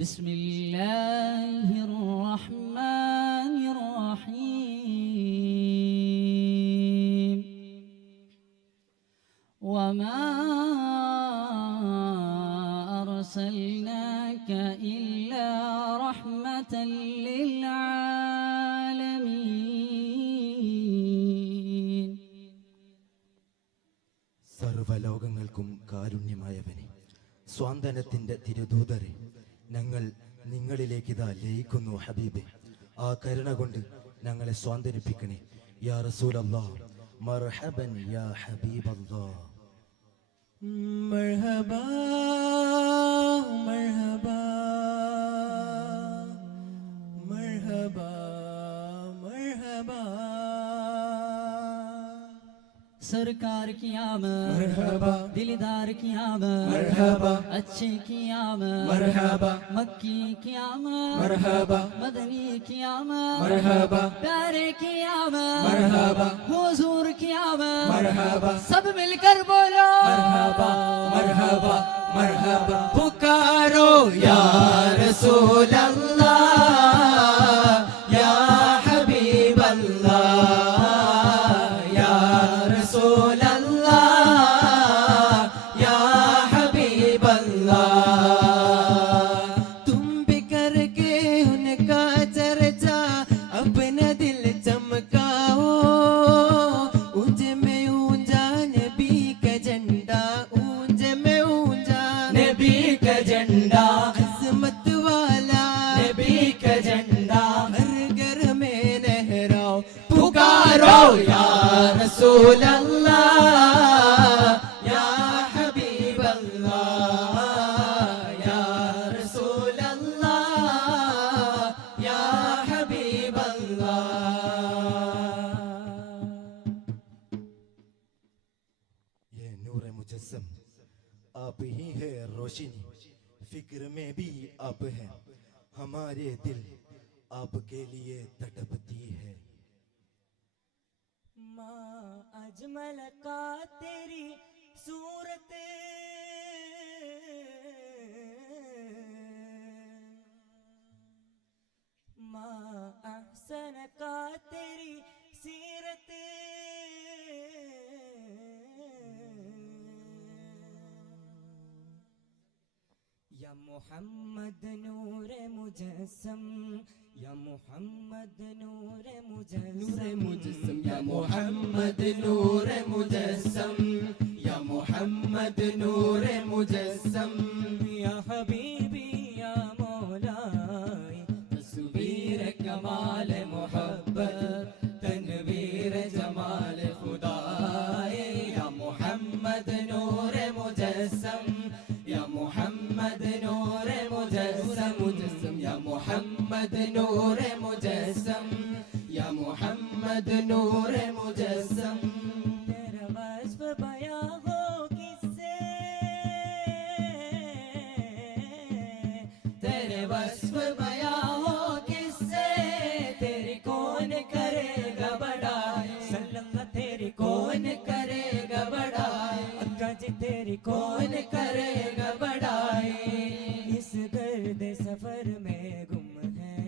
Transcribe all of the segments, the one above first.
بسم الله الرحمن الرحيم وما أرسلناك إلا رحمة للعالمين. സർവ്വലോകങ്ങൾക്കും കാരുണ്യമായവനെ, സ്വാന്തനത്തിന്റെ തിരുദൂതരെ, ഞങ്ങൾ നിങ്ങളിലേക്ക് ഇതാ ലയിക്കുന്നു ഹബീബെ. ആ കരുണ കൊണ്ട് ഞങ്ങളെ സ്വാന്തനിപ്പിക്കണേ യാ റസൂലല്ലാഹ്. മർഹബൻ യാ ഹബീബല്ലാഹ്. മർഹബാ മർഹബാ മർഹബാ മർഹബാ. सरकार की आमद मरहबा, दिलदार की आमद मरहबा, अच्छे की आमद मरहबा, मक्की की आमद मरहबा, मदनी की आमद मरहबा, प्यारे की आमद मरहबा, हुजूर की आमद मरहबा, सब मिलकर बोलो मरहबा मरहबा मरहबा. पुकारो या रसूल अल्लाह या हबीब अल्लाह या रसूल अल्लाह या हबीब अल्लाह. तुम भी करके उनका चर्चा अपना दिल चमकाओ. ऊंच में ऊंचा नबी का झंडा, ऊंच में ऊंचा नबी का झंडा, अजमत वाला नबी का झंडा हर घर में लहराओ. पुकारो या रसूल अल्लाह या हबीब अल्लाह या रसूल अल्लाह या हबीब अल्लाह. ये नूर मुजस्सम आप ही है रोशनी, फिक्र में भी आप हैं, हमारे दिल आपके लिए तड़पती है. माँ अजमल का तेरी सूरत, माँ अहसन का तेरी सीरत, या मोहम्मद नूर मुजस्सम, या मोहम्मद नूर मुजस्सम, या मोहम्मद नूर मुजस्सम, या मोहम्मद नूर मुजस्सम. या हबीबी या मौलाई तस्वीर कमाल मोहब्बत, तनवीर जमाल खुदाए. या मोहम्मद नूर मुजस्सम, या मोहम्मद नूर मुजस्सम, या मोहम्मद नूर मुजस्सम, या मोहम्मद नूर मुजस्सम. तेरा वस्फ बयां हो किससे, तेरे वस्फ बयां हो किससे, तेरी कौन करेगा बड़ाई. सल्लल्लाह तेरी कौन करेगा बड़ाई. अक्का जी तेरी कौन करेगा बड़ाई. इस गर्द सफर में गुम है,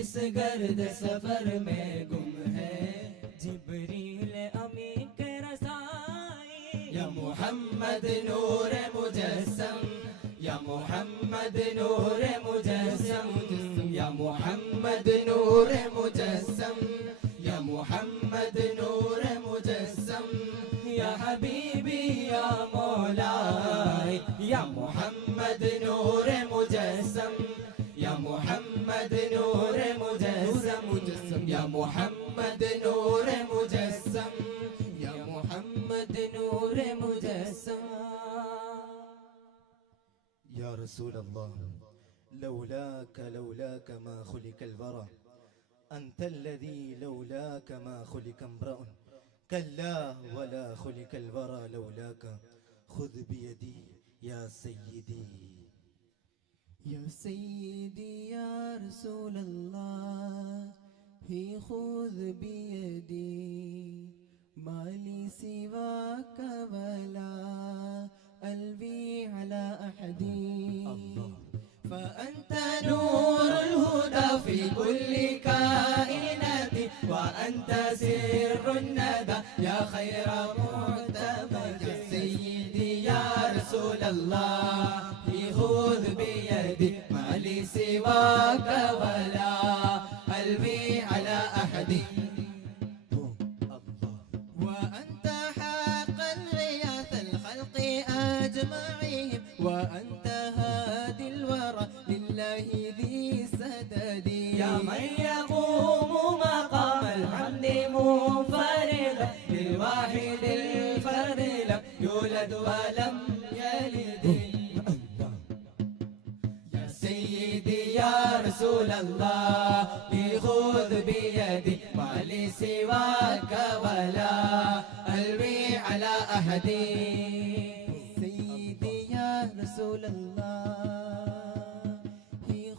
इस गर्द सफर में गुम है जिब्रील अमीन के रसाई. या मोहम्मद नूर मुजस्सम, या मोहम्मद नूर मुजस्सम, या मोहम्मद नूर मुजस्सम, या मोहम्मद नूर मुजस्सम. या हबीबी या मौलाई या मोहम्मद नूर मुजस्सम, या मोहम्मद नूर मुजस्सम, या मोहम्मद नूर मुजस्सम, या मोहम्मद नूर मुजस्सम. या रसूल अल्लाह लौलाक लौलाक मा खुलिक अलवरा, अंत الذي लौलाक मा खुलिक امرأ كلا ولا خلق الورى لولاك خذ بيدي يا سيدي. या सय्यदी या रसूल अल्लाह ही खुद बियदी माली सिवाक वला अलवी अला अहदी. الله فأنت خذ بيدي ما لي سواك ولا ألوي على أحد وأنت حقا غياث الخلق أجمعين وأنت هادي الورى لله ذي سدد يا من يقوم مقام الحمد منفردا للواحد الفرد لم يولد ولم يلد يا سيدي يا رسول الله خذ بيدي ما لي سواك ولا ألوي على أحد سيدي يا رسول الله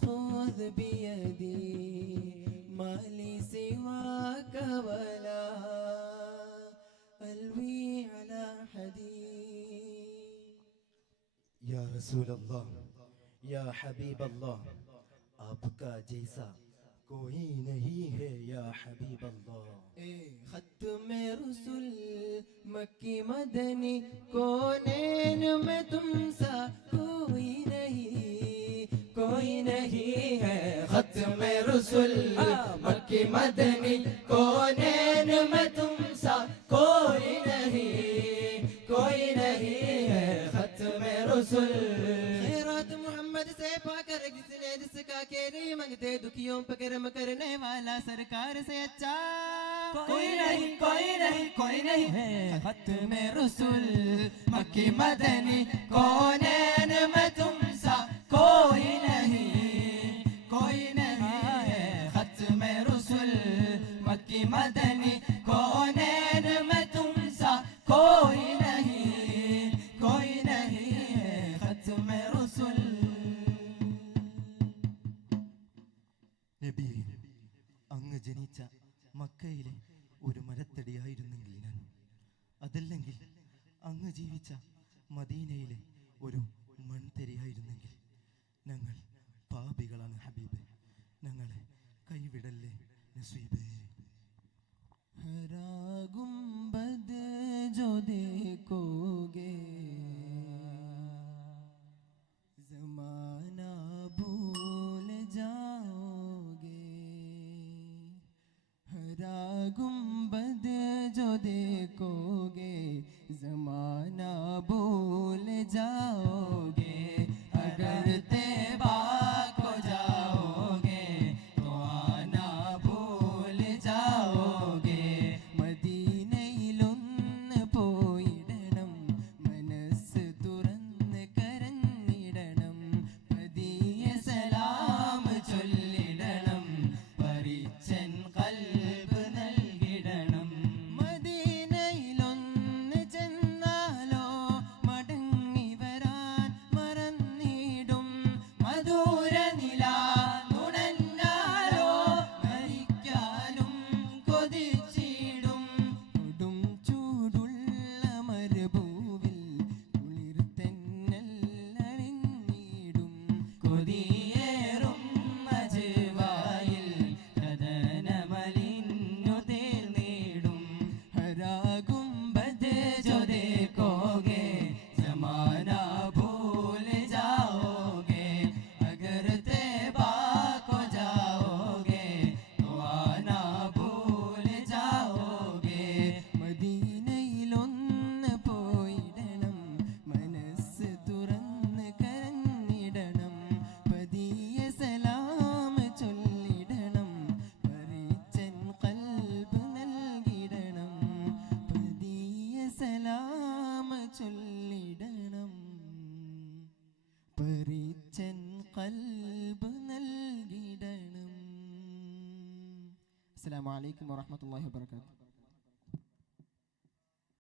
خذ بيدي ما لي سواك ولا ألوي على أحد या रसूल अल्लाह या हबीब अल्लाह आपका जैसा कोई नहीं है या हबीब अल्लाह खत्म रसूल मक्की मदनी कौनैन में तुम सा कोई नहीं है खत्म रसूल मक्की मदनी कौनैन में तुम सा कोई नहीं है खत्म रसूल खैरात मोहम्मद से पाकर जिसने जिसका केरी मंगते दुखियों पर करम करने वाला सरकार से अच्छा कोई नहीं है खत्म रसूल मक्की मदनी कौनैन में तुम सा कोई नहीं है खत्म रसूल मक्की मदनी कौनैन में तुम सा कोई नहीं है खत्म रसूल നബിയെ അങ്ങ് ജനിച്ച മക്കയിലെ ഒരു മരത്തടിയായിരുന്നെങ്കിൽ ഞാൻ അതല്ലെങ്കിൽ അങ്ങ് ജീവിച്ച മദീനയിലെ ഒരു മൺതരിയായിരുന്നെങ്കിൽ ഞങ്ങൾ പാപികളാണ് ഹബീബ് ഞങ്ങളെ കൈവിടല്ലേ നസീബേ हरा गुंबद जो देखोगे जमाना भूल जाओगे हरा गुंबद जो देखोगे जमाना भूल जाओगे अगर तैबा को जाओगे तो आना भूल जाओगे മദീനയിലൊന്ന് പോയിടണം മനസ്സ് തുറന്ന് കരഞ്ഞിടണം പതിയെ സലാം ചൊല്ലിടണം പരിച്ചൻ കൽബ് നൽകിടണം മദീനയിലൊന്ന് ചെന്നാലോ മടങ്ങി വരാൻ മറന്നിടും മധുര നില നുണഞ്ഞാലോ മരിക്കാനും കൊതിച്ചിടും കൊടും ചൂടുള്ള മരുഭൂവിൽ കുളിർ തെന്നൽ അണിഞ്ഞിടും കൊതിയേറും മജുവായിൽ കഥനമലിഞ്ഞു തീർന്നിടും ഹരാ ഗുംബദ് जो देखोगे जमाना भूल जाओगे अगर तैबा को जाओगे तो आना भूल जाओगे മദീനയിലൊന്ന് പോയിടണം മനസ്സ് തുറന്ന് കരഞ്ഞിടണം പതിയെ സലാം ചൊല്ലിടണം പരിച്ചൻ കൽബ് നൽകിടണം പതിയെ സലാം ചൊല്ലിടണം പരിച്ചൻ കൽബ് നൽകിടണം അസ്സലാമു അലൈക്കും വറഹ്മത്തുള്ളാഹി വബറകാതുഹു